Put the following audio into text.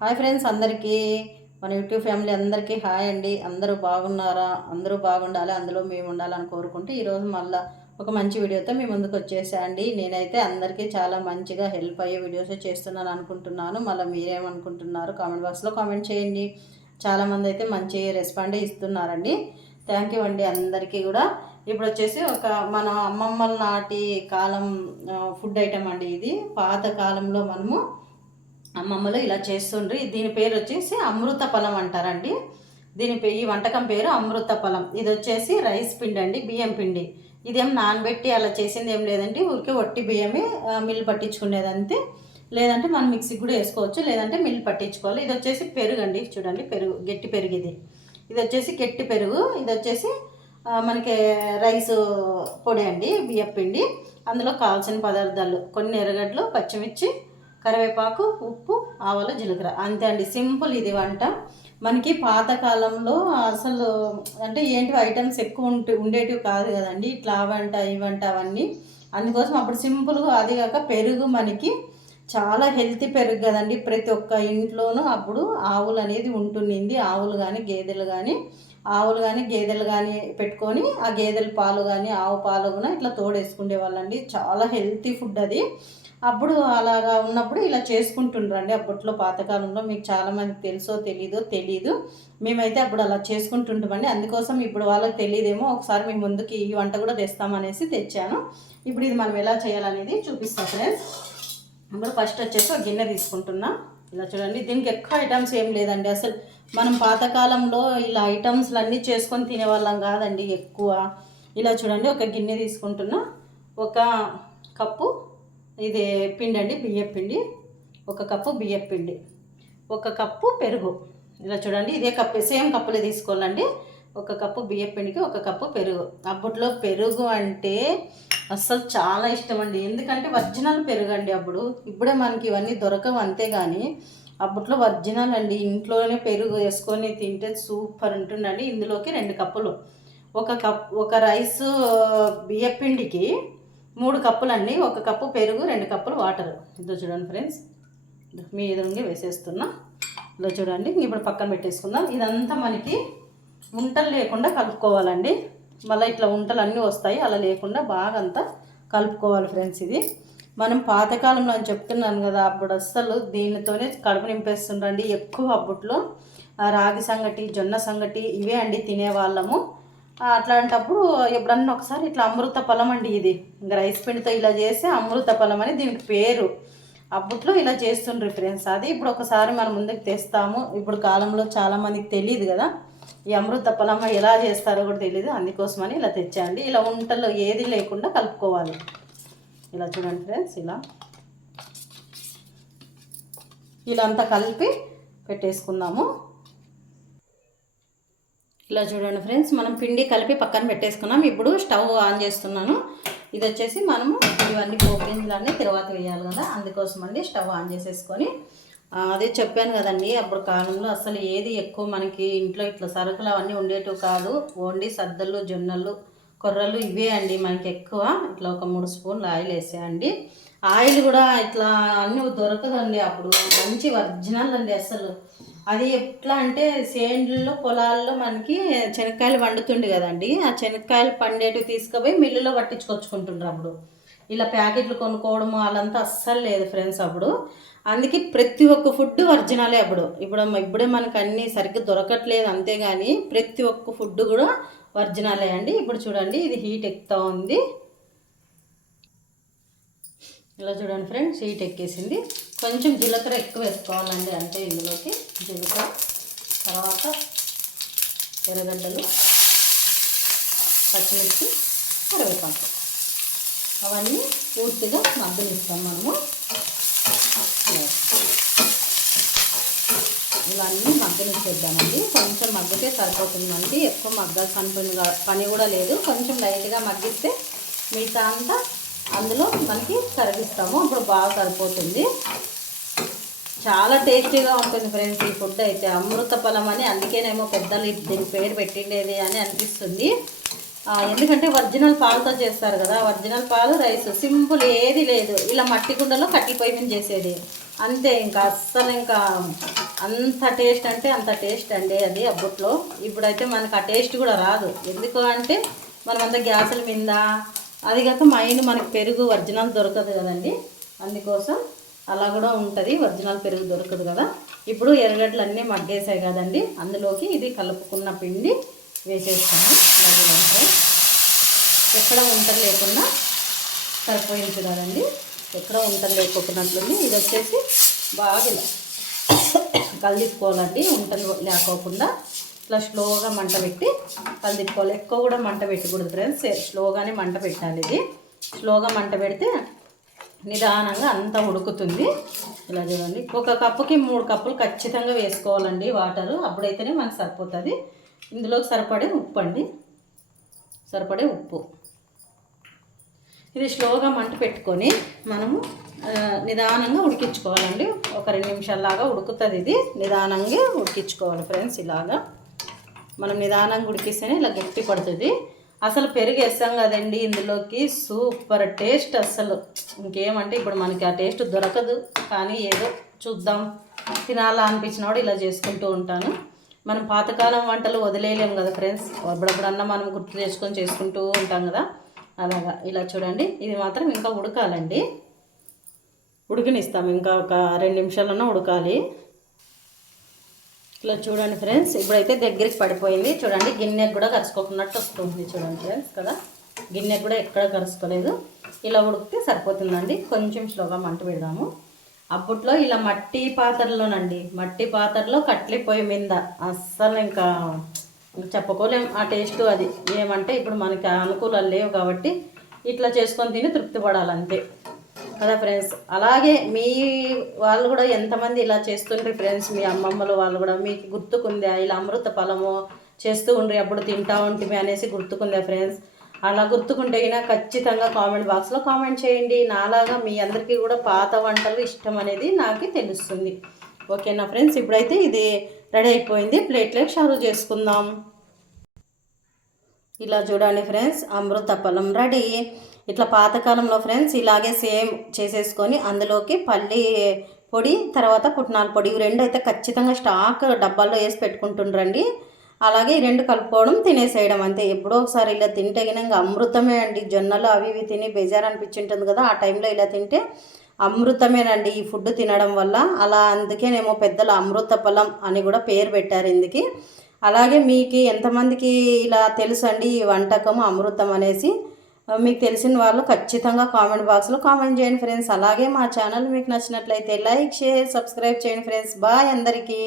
Hi friends అందరికీ మన YouTube family అందరికీ హాయ్ అండి. అందరూ బాగున్నారా? అందరూ బాగుండాలి అందులో మేము ఉండాలని కోరుకుంటూ ఈరోజు మళ్ళీ ఒక మంచి వీడియోతో మీ ముందుకు వచ్చేసా అండి. నేనైతే అందరికీ చాలా మంచిగా హెల్ప్ అయ్యే వీడియోస్ చేస్తున్నాను అనుకుంటున్నాను. మళ్ళీ మీరేమనుకుంటున్నారు కామెంట్ బాక్స్లో కామెంట్ చేయండి. చాలామంది అయితే మంచి రెస్పాండ్ ఇస్తున్నారండి. థ్యాంక్ యూ అండి అందరికీ కూడా. ఇప్పుడు వచ్చేసి ఒక మన అమ్మమ్మల నాటి కాలం ఫుడ్ ఐటమ్ అండి ఇది. పాత కాలంలో మనము అమ్మమ్మలు ఇలా చేస్తుండ్రి. దీని పేరు వచ్చేసి అమృత ఫలం అంటారండి. దీని ఈ వంటకం పేరు అమృత ఫలం ఇది వచ్చేసి రైస్ పిండి అండి బియ్యం పిండి. ఇదేం నానబెట్టి అలా చేసింది ఏం లేదండి. ఊరికే వట్టి బియ్యమే మిల్ పట్టించుకునేది అంతే. లేదంటే మనం మిక్సీకి కూడా వేసుకోవచ్చు. లేదంటే మిల్ పట్టించుకోవాలి. ఇది వచ్చేసి పెరుగు అండి. చూడండి పెరుగు గట్టి పెరుగు ఇది. ఇది వచ్చేసి గట్టి పెరుగు. ఇది వచ్చేసి మనకి రైస్ పొడి అండి బియ్యం పిండి. అందులో కావాల్సిన పదార్థాలు కొన్ని ఎర్రగడ్డలు పచ్చిమిర్చి కరివేపాకు ఉప్పు ఆవాలు జీలకర్ర. అంతే అండి. సింపుల్ ఇది వంట. మనకి పాతకాలంలో అసలు అంటే ఏంటి ఐటమ్స్ ఎక్కువ ఉంటే ఉండేటివి కాదు కదండి. ఇట్లా అవంట ఇవంట అవన్నీ. అందుకోసం అప్పుడు సింపుల్గా అది కాక పెరుగు మనకి చాలా హెల్తీ పెరుగు కదండి. ప్రతి ఒక్క ఇంట్లోనూ అప్పుడు ఆవులు అనేది ఉంటుండింది. ఆవులు కానీ గేదెలు కానీ ఆవులు కానీ గేదెలు కానీ పెట్టుకొని ఆ గేదెల పాలు కానీ ఆవు పాలు కూడా ఇట్లా తోడేసుకునే వాళ్ళండి. చాలా హెల్తీ ఫుడ్ అది. అప్పుడు అలాగా ఉన్నప్పుడు ఇలా చేసుకుంటుండ్రండి. అప్పట్లో పాతకాలంలో మీకు చాలామంది తెలుసో తెలీదో తెలీదు. మేమైతే అప్పుడు అలా చేసుకుంటుంటామండి. అందుకోసం ఇప్పుడు వాళ్ళకి తెలియదేమో ఒకసారి మీ ముందుకి ఈ వంట కూడా తెస్తామనేసి తెచ్చాను. ఇప్పుడు ఇది మనం ఎలా చేయాలనేది చూపిస్తాం ఫ్రెండ్స్. ఇప్పుడు ఫస్ట్ వచ్చేసి ఒక గిన్నె తీసుకుంటున్నా. ఇలా చూడండి దీనికి ఎక్కువ ఐటమ్స్ ఏం లేదండి. అసలు మనం పాతకాలంలో ఇలా ఐటమ్స్లు అన్నీ చేసుకొని తినేవాళ్ళం కాదండి ఎక్కువ. ఇలా చూడండి ఒక గిన్నె తీసుకుంటున్నా. ఒక కప్పు ఇది పిండి అండి బియ్యం పిండి. ఒక కప్పు బియ్యం పిండి. ఒక కప్పు పెరుగు. ఇలా చూడండి ఇదే కప్పు సేమ్ కప్పులే తీసుకోవాలండి. ఒక కప్పు బియ్యం పిండికి ఒక కప్పు పెరుగు. అప్పట్లో పెరుగు అంటే అస్సలు చాలా ఇష్టం అండి. ఎందుకంటే ఒరిజినల్ పెరుగు అండి అప్పుడు. ఇప్పుడే మనకి ఇవన్నీ దొరకవు అంతేగాని అప్పట్లో ఒరిజినల్ అండి. ఇంట్లోనే పెరుగు వేసుకొని తింటే సూపర్ ఉంటుందండి. ఇందులోకి రెండు కప్పులు. ఒక కప్ ఒక రైస్ బియ్యం పిండికి మూడు కప్పులన్నీ ఒక కప్పు పెరుగు రెండు కప్పులు వాటర్. ఇదో చూడండి ఫ్రెండ్స్. మీ ఎదురుగా వేసేస్తున్నా. ఇలా చూడండి ఇప్పుడు పక్కన పెట్టేసుకుందాం. ఇదంతా మనకి ఉంటలు లేకుండా కలుపుకోవాలండి. మళ్ళీ ఇట్లా ఉంటలు అన్నీ వస్తాయి అలా లేకుండా బాగా అంతా కలుపుకోవాలి ఫ్రెండ్స్ ఇది. మనం పాతకాలంలో అని చెప్తున్నాను కదా అప్పుడు అస్సలు దీనితోనే కడుపు నింపేస్తుండండి ఎక్కువ అప్పట్లో రాగి సంగటి జొన్న సంగటి ఇవే అండి తినేవాళ్ళము. అట్లాంటప్పుడు ఎప్పుడన్నా ఒకసారి ఇట్లా అమృత ఫలం అండి ఇది. ఇంకా రైస్ పిండితో ఇలా చేస్తే అమృత ఫలం అని దీనికి పేరు. అప్పట్లో ఇలా చేస్తుండ్రు ఫ్రెండ్స్ అది ఇప్పుడు ఒకసారి మనం ముందుకు తెస్తాము. ఇప్పుడు కాలంలో చాలామందికి తెలియదు కదా. ఈ అమృత ఫలం ఎలా చేస్తారో కూడా తెలియదు. అందుకోసమని ఇలా తెచ్చాండి ఇలా వంటలో ఏది లేకుండా కలుపుకోవాలి. ఇలా చూడండి ఫ్రెండ్స్ ఇలా. ఇలా అంతా కలిపి పెట్టేసుకుందాము. ఇలా చూడండి ఫ్రెండ్స్ మనం పిండి కలిపి పక్కన పెట్టేసుకున్నాం. ఇప్పుడు స్టవ్ ఆన్ చేస్తున్నాను. ఇది వచ్చేసి మనము ఇవన్నీ పోపింజలన్నీ తర్వాత వేయాలి కదా. అందుకోసం అండి స్టవ్ ఆన్ చేసేసుకొని. అదే చెప్పాను కదండి అప్పుడు కాలంలో అసలు ఏది ఎక్కువ మనకి ఇంట్లో ఇట్లా సరుకులు అవన్నీ ఉండేటివి కాదు. ఓన్లీ సద్దలు జొన్నలు కొర్రలు ఇవే అండి మనకి ఎక్కువ. ఇట్లా ఒక మూడు స్పూన్లు ఆయిల్ వేసేయండి. ఆయిల్ కూడా ఇట్లా అన్నీ దొరకదండి అప్పుడు. మంచి ఒరిజినల్ అండి అసలు. అది ఎట్లా అంటే సేండ్లలో పొలాల్లో మనకి శనక్కాయలు వండుతుండే కదండి. ఆ శనక్కాయలు పండేటివి తీసుకుపోయి మిల్లులో పట్టించుకొచ్చుకుంటుండ్రు అప్పుడు. ఇలా ప్యాకెట్లు కొనుక్కోవడం వాళ్ళంతా అస్సలు లేదు ఫ్రెండ్స్ అప్పుడు. అందుకే ప్రతి ఒక్క ఫుడ్ ఒరిజినలే అప్పుడు. ఇప్పుడు ఇప్పుడే మనకు అన్నీ సరిగ్గా దొరకట్లేదు అంతేగాని ప్రతి ఒక్క ఫుడ్ కూడా ఒరిజినలే అండి. ఇప్పుడు చూడండి ఇది హీట్ ఎక్కుతా ఉంది. ఇలా చూడండి ఫ్రెండ్స్ హీట్ ఎక్కేసింది. కొంచెం జీలకర్ర ఎక్కువ వేసుకోవాలండి అంటే ఇందులోకి జీలకర్ర తర్వాత ఎర్రగడ్డలు పచ్చిమిర్చి కరివేపాకు. అవన్నీ పూర్తిగా మగ్గనిస్తాం మనము. ఇవన్నీ మగ్గనిచ్చేద్దామండి. కొంచెం మగ్గితే సరిపోతుందండి. ఎక్కువ మగ్గాల్సిన పని పని కూడా లేదు. కొంచెం లైట్గా మగ్గిస్తే మిగతా అంతా అందులో మనకి కరిగిస్తాము. అప్పుడు బాగా సరిపోతుంది చాలా టేస్టీగా ఉంటుంది ఫ్రెండ్స్ ఈ ఫుడ్ అయితే. అమృత ఫలం అని అందుకేనేమో పెద్దలు దీని పేరు పెట్టిండేది అని అనిపిస్తుంది. ఎందుకంటే ఒరిజినల్ పాలతో చేస్తారు కదా. ఒరిజినల్ పాలు రైస్. సింపుల్ ఏది లేదు. ఇలా మట్టి గుండలో కట్టెల మీద చేసేది. అంతే ఇంకా అస్సలు ఇంకా అంత టేస్ట్ అంటే అంత టేస్ట్ అండి అది అప్పట్లో ఇప్పుడైతే మనకు ఆ టేస్ట్ కూడా రాదు. ఎందుకు అంటే మనమంతా గ్యాసుల మీద అది కాక మైండ్ మనకి పెరుగు ఒరిజినల్ దొరకదు కదండి. అందుకోసం అలా కూడా ఉంటుంది. ఒరిజినల్ పెరుగు దొరకదు కదా. ఇప్పుడు ఎర్రగడ్డలు అన్నీ మగ్గేసాయి కదండి. అందులోకి ఇది కలుపుకున్న పిండి వేసేస్తాము అలాగే ఎక్కడ ఉంటలు లేకుండా సరిపోయింది కదండి. ఎక్కడ ఉంటలు లేకపోతున్నట్లుంది. ఇది వచ్చేసి బాగా ఇలా వంటలు ఉంటలు లేకోకుండా ఇట్లా స్లోగా మంట పెట్టి కలిదిప్పుకోవాలి ఎక్కువ కూడా మంట పెట్టకూడదు ఫ్రెండ్స్. స్లోగానే మంట పెట్టాలి ఇది. స్లోగా మంట పెడితే నిదానంగా అంతా ఉడుకుతుంది. ఇలా చూడండి. ఒక కప్పుకి మూడు కప్పులు ఖచ్చితంగా వేసుకోవాలండి వాటరు. అప్పుడైతేనే మనకు సరిపోతుంది. ఇందులోకి సరిపడే ఉప్పు అండి. సరిపడే ఉప్పు. ఇది స్లోగా మంట పెట్టుకొని మనము నిదానంగా ఉడికించుకోవాలండి. ఒక రెండు నిమిషాల్లాగా ఉడుకుతుంది ఇది. నిదానంగా ఉడికించుకోవాలి ఫ్రెండ్స్ ఇలాగా. మనం నిదానంగా ఉడికిస్తేనే ఇలా గట్టి పడుతుంది. అసలు పెరుగు వేస్తాం కదండి ఇందులోకి. సూపర్ టేస్ట్ అసలు. ఇంకేమంటే ఇప్పుడు మనకి ఆ టేస్ట్ దొరకదు. కానీ ఏదో చూద్దాం. తినాలా అనిపించినవాడు ఇలా చేసుకుంటూ ఉంటాను. మనం పాతకాలం వంటలు వదిలేయలేము కదా ఫ్రెండ్స్. అప్పుడప్పుడన్నా మనం గుర్తు చేసుకొని చేసుకుంటూ ఉంటాం కదా. అలాగా. ఇలా చూడండి. ఇది మాత్రం ఇంకా ఉడకాలండి. ఉడికినిస్తాం. ఇంకా ఒక రెండు నిమిషాలన్నా ఉడకాలి. ఇట్లా చూడండి ఫ్రెండ్స్ ఇప్పుడైతే దగ్గరికి పడిపోయింది. చూడండి గిన్నెకి కూడా కరుచుకోకున్నట్టు వస్తుంది చూడండి ఫ్రెండ్స్ కదా. గిన్నె కూడా ఎక్కడ కరుచుకోలేదు. ఇలా ఉడికితే సరిపోతుందండి. కొంచెం స్లోగా మంట పెడదాము. అప్పట్లో ఇలా మట్టి పాత్రలోనండి మట్టి పాత్రలో కట్లే పొయ్యి మీద అస్సలు ఇంకా ఇంకా చెప్పుకోలేం ఆ టేస్ట్ అది. ఏమంటే ఇప్పుడు మనకి అనుకూలాలు లేవు కాబట్టి ఇట్లా చేసుకొని తిని తృప్తి పడాలంతే. కదా ఫ్రెండ్స్ అలాగే మీ వాళ్ళు కూడా ఎంతమంది ఇలా చేస్తుండ్రి ఫ్రెండ్స్ మీ అమ్మమ్మలు వాళ్ళు కూడా మీకు గుర్తుకుందా? ఇలా అమృత ఫలము చేస్తూ ఉండ్రి అప్పుడు తింటా ఉంటుంది అనేసి గుర్తుకుందా ఫ్రెండ్స్ అలా గుర్తుకుంటే అయినా ఖచ్చితంగా కామెంట్ బాక్స్లో కామెంట్ చేయండి. నాలాగా మీ అందరికీ కూడా పాత వంటలు ఇష్టం అనేది నాకు తెలుస్తుంది. ఓకేనా ఫ్రెండ్స్ ఇప్పుడైతే ఇది రెడీ అయిపోయింది. ప్లేట్లోకి సర్వ్ చేసుకుందాం. ఇలా చూడండి ఫ్రెండ్స్ అమృత ఫలం రెడీ. ఇట్లా పాతకాలంలో ఫ్రెండ్స్ ఇలాగే సేమ్ చేసేసుకొని అందులోకి పల్లి పొడి తర్వాత పుట్నాల పొడి ఇవి రెండు అయితే ఖచ్చితంగా స్టాక్ డబ్బాల్లో వేసి పెట్టుకుంటుండ్రండి. అలాగే ఈ రెండు కలుపుకోవడం తినేసేయడం అంతే. ఎప్పుడో ఒకసారి ఇలా తింటే గిన అమృతమే అండి. జొన్నలు అవి ఇవి తిని బేజారు అనిపించింటుంది కదా ఆ టైంలో ఇలా తింటే అమృతమేనండి ఈ ఫుడ్ తినడం వల్ల. అలా అందుకేనేమో పెద్దలు అమృత ఫలం అని కూడా పేరు పెట్టారు ఇందుకి. అలాగే మీకు ఎంతమందికి ఇలా తెలుసండి ఈ వంటకం అమృతం అనేసి? మీకు తెలిసిన వాళ్ళు ఖచ్చితంగా కామెంట్ బాక్స్లో కామెంట్ చేయండి ఫ్రెండ్స్ అలాగే మా ఛానల్ మీకు నచ్చినట్లయితే లైక్ షేర్ సబ్స్క్రైబ్ చేయండి ఫ్రెండ్స్ బాయ్ అందరికీ.